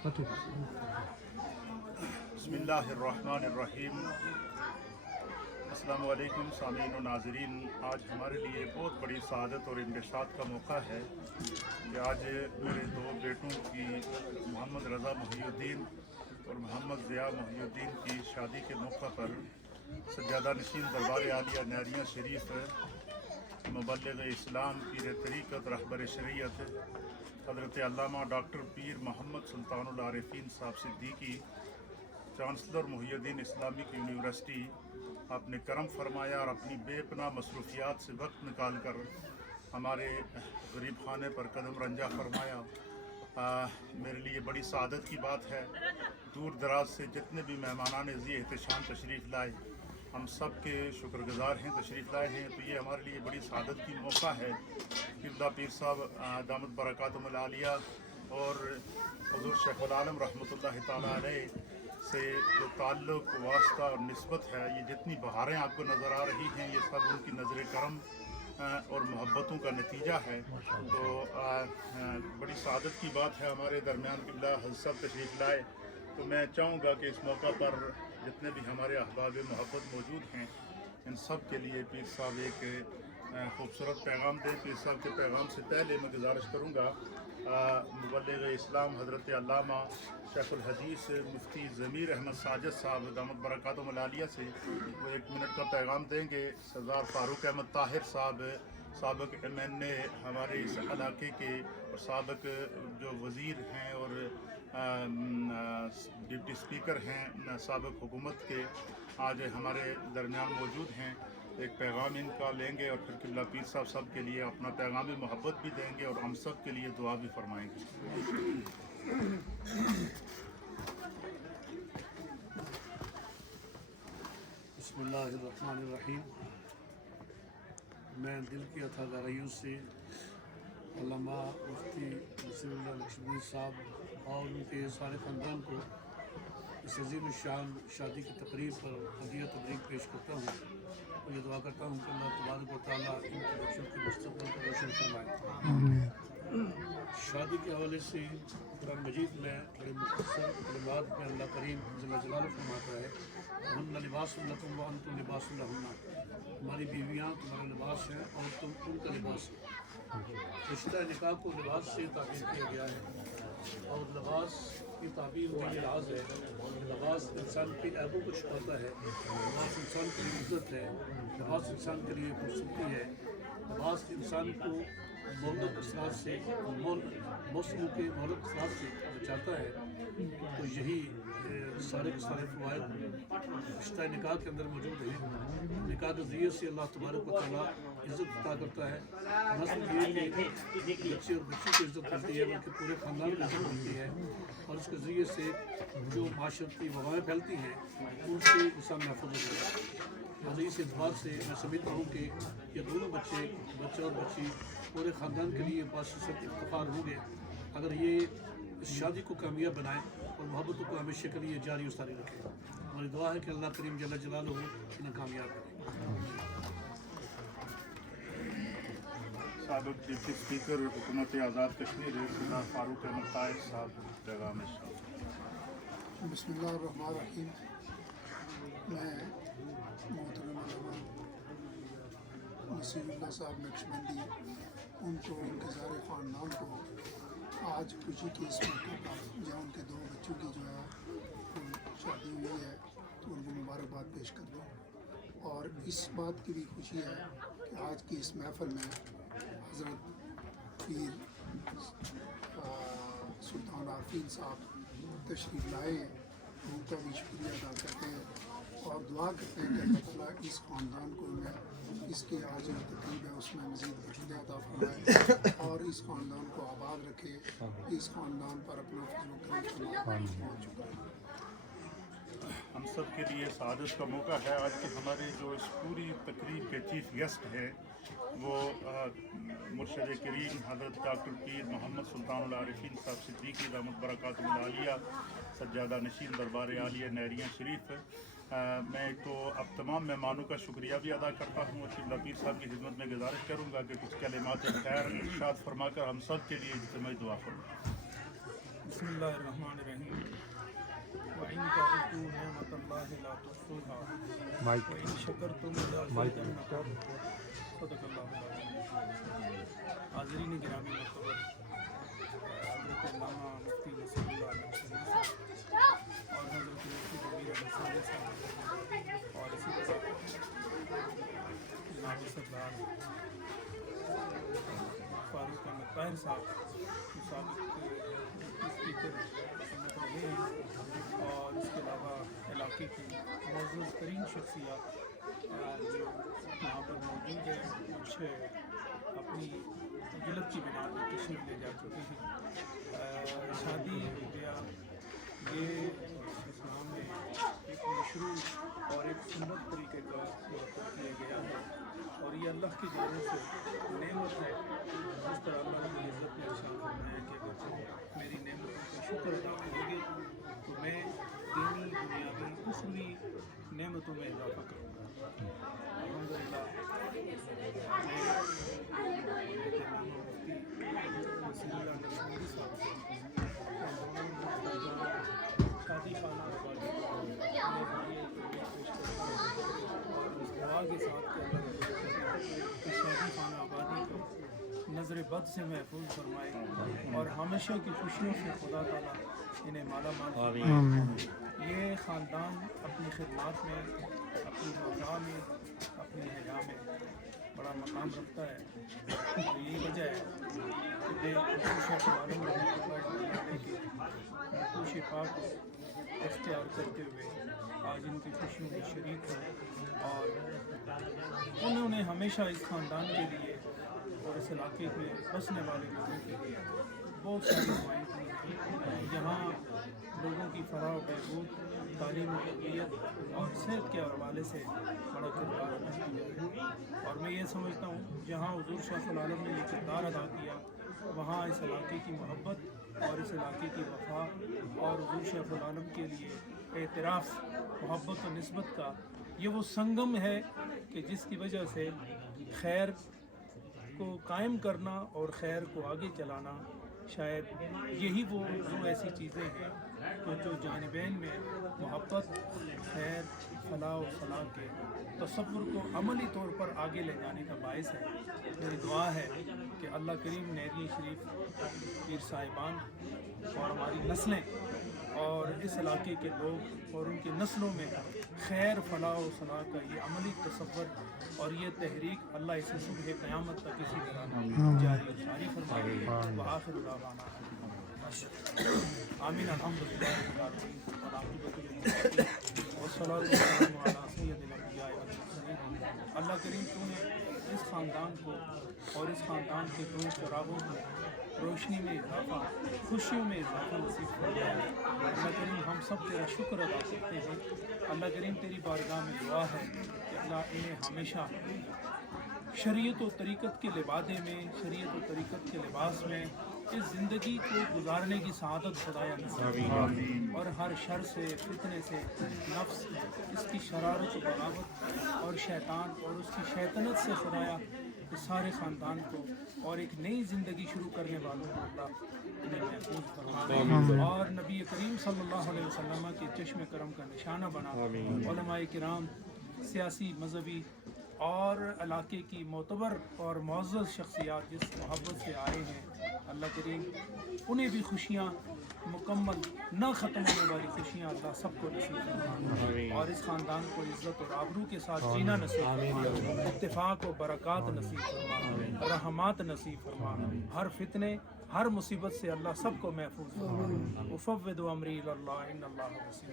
बिस्मिल्लाहिर्रहमानिर्रहीम। अस्सलामु अलैकुम सामीन व नाज़रीन। आज हमारे लिए बहुत बड़ी सआदत और इंबशात का मौका है कि आज मेरे दो बेटों की मोहम्मद रज़ा मोहिउद्दीन और मोहम्मद ज़िया मोहिउद्दीन की शादी के मौका पर सज्जादा नशीन दरबार आलिया नहरिया शरीफ मुबल्लिग़ इस्लाम पीर तरीक़त रहबर शरीयत हज़रत अल्लामा डॉक्टर पीर मोहम्मद सुल्तानुल आरिफीन साहब Siddiqui chancellor Mohiuddin Islamic university आपने करम फरमाया और अपनी बेपनाह मसरूफियात से वक्त निकाल कर हमारे गरीब खाने पर कदम रंजा फरमाया। मेरे लिए बड़ी सआदत की बात है। दूर दराज से जितने भी मेहमानान अज़ीज़ एहतशाम तशरीफ़ लाए, हम सब के शुक्रगुज़ार हैं, तशरीफ़ लाए हैं। तो ये हमारे लिए बड़ी सआदत की मौका है। क़िबला पीर साहब दामद बरकातुहुल आलिया और हुज़ूर शेखुल आलम रहमतुल्लाहि तआला अलैह से जो ताल्लुक़ वास्ता और निस्बत है, ये जितनी बहारें आपको नज़र आ रही हैं, ये सब उनकी नज़र करम और मोहब्बतों का नतीजा है। तो बड़ी सआदत की बात है हमारे दरमियान क़िबला हज़रत साहब तशरीफ़ लाए। तो मैं चाहूँगा कि इस मौका पर जितने भी हमारे अहबाब मोहब्बत मौजूद हैं, इन सब के लिए पीर साहब एक खूबसूरत पैगाम दें। पीर साहब के पैगाम से पहले मैं गुजारिश करूँगा मुबल्लिग़ इस्लाम हज़रत अल्लामा शेखुल हदीस मुफ्ती ज़मीर अहमद साजिद साहब दामद बरकातुहुल आलिया से वो 1 मिनट का पैगाम देंगे। सरदार फ़ारूक अहमद ताहिर साहब साबिक़ MNA हमारे इस इलाके के और साबिक़ जो वज़ीर हैं और डिप्टी स्पीकर हैं साबिक़ हुकूमत के, आज हमारे दरमियान मौजूद हैं। एक पैगाम इनका लेंगे और फिर क़िबला पीर साहब सब के लिए अपना पैगाम मोहब्बत भी देंगे और हम सब के लिए दुआ भी फरमाएंगे। बिस्मिल्लाहिर्रहमानिर्रहीम। मैं दिल की अथा गहराइयों से अल्लामा मुफ्ती नसीरुल्लाह नक्शबंदी साहब और उनके सारे ख़ानदान को इस अज़ीम शान शादी की तकरीब पर हदिया तबरीक पेश करता हूँ। और ये दुआ करता हूँ कि अल्लाह तबारक व तआला इनके बच्चों के मुस्तक़बिल को रोशन फरमाए। शादी के हवाले से कुरान मजीद में बड़े मुख्तसर कलिमात में अल्लाह करीम जल्ल जलालुहु फरमाता है, हुन्ना लिबासुन लकुम व अंतुम लिबासुन लहुन्ना। हमारी बीवियाँ तुम्हारा लिबास हैं और तुम उनका लिबास हो। रिश्ता निकाह को लिबास से ताबीर किया गया है और लिबास की ताबीर वही राज है। लिबास इंसान के ऐबों को छुपाता है, लिबास इंसान की इज्जत है, लिबास इंसान के लिए खूबसूरती है, लिबास इंसान को मोहल्लक असरार से मौसम के मोहल्लक असरार से बचाता है। तो यही सारे के सारे फ़वाइद रिश्ता निकाह के अंदर मौजूद है। निकाह के ज़रिए से अल्लाह तबारक व तआला इज़्ज़त अता करता है। न सिर्फ ये कि बच्चे और बच्ची को इज़्ज़त मिलती है, बल्कि पूरे ख़ानदान को इज़्ज़त मिलती है और इसके ज़रिए से जो माशरती वबाएँ फैलती हैं उनसे इंसान महफूज़ होता है। और इस एतबार से मैं समझता हूँ कि ये दोनों बच्चे, बच्चा और बच्ची, पूरे ख़ानदान के लिए बासिज़्ज़त इफ्तिख़ार होंगे अगर ये इस शादी को कामयाब बनाएँ और मोहब्बतों को हमेशा के लिए जारी और सारी रखें। हमारी दुआ है कि अल्लाह करीम जल्ल जलालुहु इन्हें कामयाब करें। साबिक़ डिप्टी स्पीकर हुकूमत आज़ाद कश्मीर सरदार फ़ारूक अहमद ताहिर साहब पैगाम इरशाद। बिस्मिल्लाहिर्रहमानिर्रहीम। मैं मोहतरम नसीरुल्लाह साहब नक्शबंदी उनको, उनके सारे ख़ानदान को आज खुशी की इस मौके पर जहाँ उनके दो बच्चों की जो है शादी हुई है तो उनको मुबारकबाद पेश कर दूँ। और इस बात की भी खुशी है कि आज की इस महफ़िल में हज़रत पीर सुल्तान आरिफीन साहब तशरीफ़ लाए हैं। उनका भी शुक्रिया अदा करते हैं और दुआ करते हैं कि अल्लाह ताला इस ख़ानदान को मैं इसके आज जो तकरीब है उसमें मज़ीद बरकतें अता फरमाए और इस ख़ानदान को आबाद रखे, इस ख़ानदान पर अपना फज़्ल व करम पहुँच चुका है। हम सब के लिए सआदत का मौका है आज के हमारे जो इस पूरी तकरीब के चीफ गेस्ट हैं वो मुर्शद करीम हज़रत डॉक्टर पीर मोहम्मद सुल्तानुल आरिफीन साहब सिद्दीकी दामद बरकातुहुल आलिया सज्जादा नशीन दरबार आलिया नहरिया शरीफ। मैं तो अब तमाम मेहमानों का शुक्रिया भी अदा करता हूँ और क़िबला पीर साहब की खिदमत में गुजारिश करूँगा कि कुछ कलिमात खैर इरशाद फरमा कर हम सब के लिए इज्तिमाई दुआ फरमाएं। بسم اللہ الرحمن الرحیم وَإِن تَعُدُّوا نِعْمَةَ اللَّهِ لَا تُحْصُوهَا وَإِن شَكَرْتُمْ لَأَزِيدَنَّكُمْ صدق اللہ العظیم۔ حاضرین گرامی معتبر، حضرت علامہ مفتی نصیر اللہ نقشبندی صاحب اور حضرت مفتی ضمیر احمد صالح صاحب اور اسی طرح جناب سردار فاروق احمد طاہر صاحب سابق اسپیکر حکومت رہے ہیں، اور اس کے علاوہ علاقے کی معزز ترین شخصیات جو یہاں پر موجود ہیں، کچھ اپنی عجلت کی بنا پر تشریف لے جا چکے ہیں۔ شادی بیاہ یہ اسلام میں ایک مشروع اور ایک سنت طریقے کا مرتب کیا گیا ہے، اور یہ اللہ کی جانب سے نعمت ہے۔ جس طرح اللہ رب العزت نے ارشاد فرمایا کہ اگر تم میری نعمتوں کا شکر ادا کرو گے تو میں دینی دنیاوی اخروی نعمتوں میں اضافہ کروں گا۔ الحمدللہ میں نصیر اللہ نقشبندی صاحب سے شادی خانہ آبادی اور اس دعا کے ساتھ کہ اللہ کی شادی خانہ آبادی کو نظر بد سے محفوظ فرمائے اور ہمیشہ کی خوشیوں سے خدا تعالیٰ انہیں مالا مال فرمائے۔ یہ خاندان اپنی خدمات میں، اپنی وفا میں، اپنی حیا میں بڑا مقام رکھتا ہے، اور یہی وجہ ہے کہ بے شیخ عالم رحمۃ اللہ علیہ کے نقوش پاک کو اختیار کرتے ہوئے آج ان کی خوشیوں میں شریک ہیں، اور انہوں نے ہمیشہ اس خاندان کے لیے اور اس علاقے میں بسنے والے لوگوں کے لیے بہت ساری دعائیں کی۔ یہاں لوگوں کی فلاح و بہبود، تعلیم و تربیت اور صحت کے حوالے سے بڑا کردار ادا کیا ہے، اور میں یہ سمجھتا ہوں جہاں حضور شیخ العالم نے یہ کردار ادا کیا، وہاں اس علاقے کی محبت اور اس علاقے کی وفا اور حضور شیخ العالم کے لیے اعتراف، محبت و نسبت کا یہ وہ سنگم ہے کہ جس کی وجہ سے خیر کو قائم کرنا اور خیر کو آگے چلانا، شاید یہی وہ ایسی چیزیں ہیں جو جانبین میں محبت، خیر، فلاح و صلاح کے تصور کو عملی طور پر آگے لے جانے کا باعث ہے۔ میری دعا ہے کہ اللہ کریم نیری شریف پیر صاحبان اور ہماری نسلیں اور اس علاقے کے لوگ اور ان کی نسلوں میں خیر، فلاح و صلاح کا یہ عملی تصور اور یہ تحریک اللہ اسے صبح قیامت تک اسی طرح جاری و ساری فرمائے۔ وآخر دعوانا آمین۔ الحمدللہ والصلاۃ والسلام علی سید الانبیاء والمرسلین۔ اللہ کریم تو نے اس خاندان کو اور اس خاندان کے دو چراغوں کو روشنی میں اضافہ، خوشیوں میں اضافہ نصیب فرمایا۔ اللہ کریم ہم سب تیرا شکر ادا کرتے ہیں۔ اللہ کریم تیری بارگاہ میں دعا ہے کہ اللہ انہیں ہمیشہ شریعت و طریقت کے لبادے میں، شریعت و طریقت کے لباس میں اس زندگی کو گزارنے کی سعادت خدایا نصیب فرمائے، اور ہر شر سے، فتنے سے، نفس، اس کی شرارت و بغاوت اور شیطان اور اس کی شیطنت سے خدایا اس سارے خاندان کو اور ایک نئی زندگی شروع کرنے والوں کو اللہ انہیں محفوظ فرمائے، اور نبی کریم صلی اللہ علیہ وسلم کے چشم کرم کا نشانہ بنا۔ علماء کرام، سیاسی، مذہبی اور علاقے کی معتبر اور معزز شخصیات جس محبت سے آئے ہیں، اللہ کریم انہیں بھی خوشیاں، مکمل نہ ختم ہونے والی خوشیاں اللہ سب کو نصیب فرمائے، اور اس خاندان کو عزت اور آبرو کے ساتھ جینا نصیب فرمائے، اتفاق و برکات نصیب فرمائے، رحمات نصیب فرمائے، ہر فتنے، ہر مصیبت سے اللہ سب کو محفوظ فرمائے۔ افوض امری الی اللہ ان اللہ بصیر۔